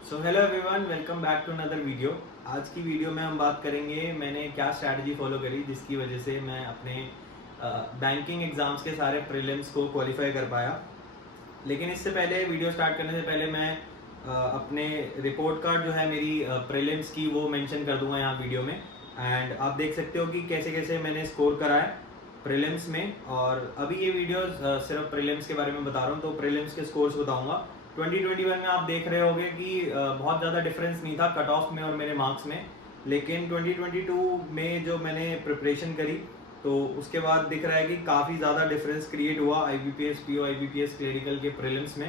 So hello everyone, welcome back to another video. आज की video में हम बात करेंगे मैंने क्या स्ट्रैटेजी फॉलो करी जिसकी वजह से मैं अपने बैंकिंग एग्जाम्स के सारे प्रीलिम्स को क्वालिफाई कर पाया। लेकिन इससे पहले, वीडियो स्टार्ट करने से पहले मैं अपने रिपोर्ट कार्ड जो है मेरी प्रीलिम्स की वो मेंशन कर दूंगा यहाँ वीडियो में। एंड आप देख सकते हो कि कैसे कैसे मैंने स्कोर करा है प्रीलिम्स में। और अभी ये वीडियो सिर्फ प्रीलिम्स के बारे में बता रहा हूँ, तो प्रीलिम्स के स्कोर्स बताऊंगा। 2021 में आप देख रहे होगे कि बहुत ज़्यादा डिफरेंस नहीं था कट ऑफ में और मेरे मार्क्स में। लेकिन 2022 में जो मैंने प्रिपरेशन करी तो उसके बाद दिख रहा है कि काफ़ी ज़्यादा डिफरेंस क्रिएट हुआ IBPS PO IBPS क्लरिकल के प्रीलिम्स में।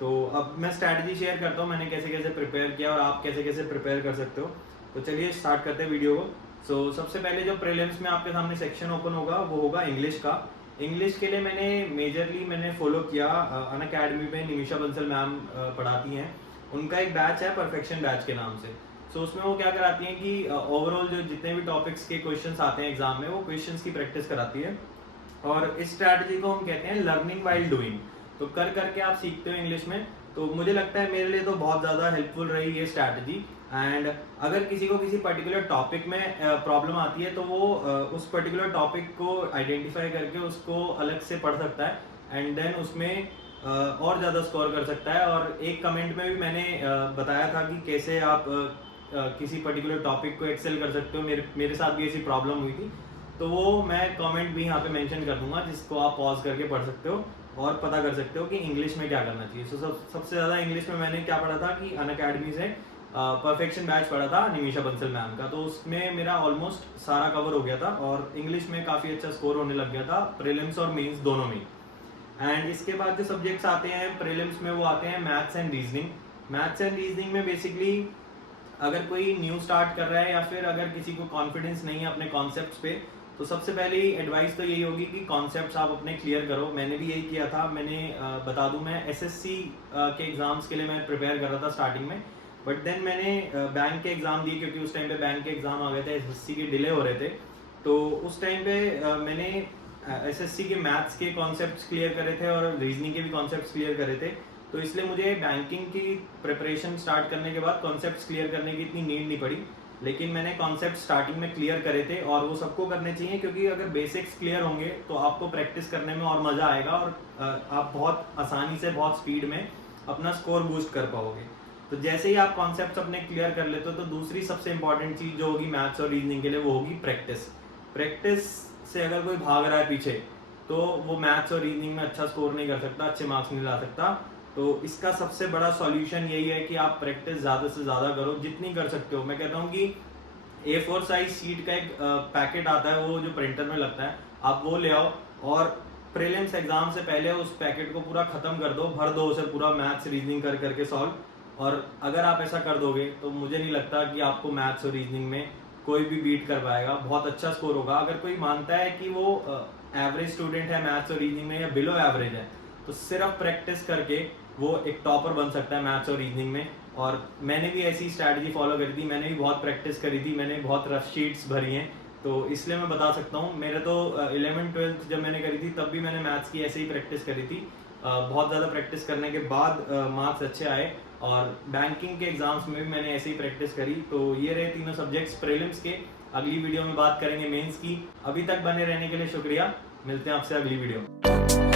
तो अब मैं स्ट्रैटेजी शेयर करता हूँ मैंने कैसे कैसे प्रिपेयर किया और आप कैसे कैसे प्रिपेयर कर सकते हो। तो चलिए स्टार्ट करते हैं वीडियो को। सबसे पहले जो प्रीलिम्स में आपके सामने सेक्शन ओपन होगा वो होगा इंग्लिश का। इंग्लिश के लिए मैंने फॉलो किया अनअकैडमी पे निमिषा बंसल मैम पढ़ाती हैं। उनका एक बैच है परफेक्शन बैच के नाम से। उसमें वो क्या कराती हैं कि ओवरऑल जो जितने भी टॉपिक्स के क्वेश्चंस आते हैं एग्जाम में वो क्वेश्चंस की प्रैक्टिस कराती है। और इस स्ट्रैटेजी को हम कहते हैं लर्निंग वाइल डूइंग। तो कर करके आप सीखते हो इंग्लिश में। तो मुझे लगता है मेरे लिए तो बहुत ज़्यादा हेल्पफुल रही ये स्ट्रैटेजी। एंड अगर किसी को किसी पर्टिकुलर टॉपिक में प्रॉब्लम आती है तो वो उस पर्टिकुलर टॉपिक को आइडेंटिफाई करके उसको अलग से पढ़ सकता है एंड देन उसमें और ज़्यादा स्कोर कर सकता है। और एक कमेंट में भी मैंने बताया था कि कैसे आप किसी पर्टिकुलर टॉपिक को एक्सेल कर सकते हो। मेरे साथ भी ऐसी प्रॉब्लम हुई थी। तो वो मैं कमेंट भी यहाँ पे मेंशन कर दूंगा जिसको आप पॉज करके पढ़ सकते हो और पता कर सकते हो कि इंग्लिश में क्या करना चाहिए। सबसे ज़्यादा इंग्लिश में मैंने क्या पढ़ा था कि अनअकैडमी से परफेक्शन बैच पढ़ा था निमिषा बंसल मैम का। तो उसमें मेरा ऑलमोस्ट सारा कवर हो गया था और इंग्लिश में काफ़ी अच्छा स्कोर होने लग गया था प्रीलिम्स और मेंस दोनों में। एंड इसके बाद जो सब्जेक्ट्स आते हैं प्रीलिम्स में वो आते हैं maths and reasoning. Maths and reasoning में बेसिकली अगर कोई न्यू स्टार्ट कर रहा है या फिर अगर किसी को कॉन्फिडेंस नहीं है अपने कॉन्सेप्ट्स पे, तो सबसे पहले एडवाइस तो यही होगी कि कॉन्सेप्ट्स आप अपने क्लियर करो। मैंने भी यही किया था। मैंने बता दूं, मैं SSC के एग्ज़ाम्स के लिए मैं प्रिपेयर कर रहा था स्टार्टिंग में। बट देन मैंने बैंक के एग्ज़ाम दिए क्योंकि उस टाइम पे बैंक के एग्ज़ाम आ गए थे, SSC के डिले हो रहे थे। तो उस टाइम पे मैंने SSC के मैथ्स के कॉन्सेप्ट्स क्लियर करे थे और रीजनिंग के भी कॉन्सेप्ट्स क्लियर करे थे। तो इसलिए मुझे बैंकिंग की प्रिपरेशन स्टार्ट करने के बाद कॉन्सेप्ट्स क्लियर करने की इतनी नीड नहीं पड़ी। लेकिन मैंने कॉन्सेप्ट स्टार्टिंग में क्लियर करे थे और वो सबको करने चाहिए क्योंकि अगर बेसिक्स क्लियर होंगे तो आपको प्रैक्टिस करने में और मज़ा आएगा और आप बहुत आसानी से बहुत स्पीड में अपना स्कोर बूस्ट कर पाओगे। तो जैसे ही आप कॉन्सेप्ट्स अपने क्लियर कर लेते हो तो दूसरी सबसे इंपॉर्टेंट चीज़ जो होगी मैथ्स और रीजनिंग के लिए वो होगी प्रैक्टिस। प्रैक्टिस से अगर कोई भाग रहा है पीछे तो वो मैथ्स और रीजनिंग में अच्छा स्कोर नहीं कर सकता, अच्छे मार्क्स नहीं ला सकता। तो इसका सबसे बड़ा सॉल्यूशन यही है कि आप प्रैक्टिस ज़्यादा से ज़्यादा करो, जितनी कर सकते हो। मैं कहता हूँ कि A4 साइज शीट का एक पैकेट आता है वो जो प्रिंटर में लगता है, आप वो ले आओ और प्रीलिम्स एग्जाम से पहले उस पैकेट को पूरा खत्म कर दो, भर दो उसे पूरा मैथ्स रीजनिंग कर करके सॉल्व। और अगर आप ऐसा कर दोगे तो मुझे नहीं लगता कि आपको मैथ्स और रीजनिंग में कोई भी बीट कर पाएगा, बहुत अच्छा स्कोर होगा। अगर कोई मानता है कि वो एवरेज स्टूडेंट है मैथ्स और रीजनिंग में या बिलो एवरेज है, तो सिर्फ प्रैक्टिस करके वो एक टॉपर बन सकता है मैथ्स और रीजनिंग में। और मैंने भी ऐसी स्ट्रैटेजी फॉलो करी थी, मैंने भी बहुत प्रैक्टिस करी थी, मैंने बहुत रफ शीट्स भरी हैं। तो इसलिए मैं बता सकता हूँ, मेरे तो 11th-12th जब मैंने करी थी तब भी मैंने मैथ्स की ऐसे ही प्रैक्टिस करी थी। बहुत ज़्यादा प्रैक्टिस करने के बाद मार्क्स अच्छे आए। और बैंकिंग के एग्जाम्स में भी मैंने ऐसे ही प्रैक्टिस करी। तो ये रहे तीनों सब्जेक्ट्स प्रीलिम्स के। अगली वीडियो में बात करेंगे मेंस की। अभी तक बने रहने के लिए शुक्रिया, मिलते हैं आपसे अगली वीडियो।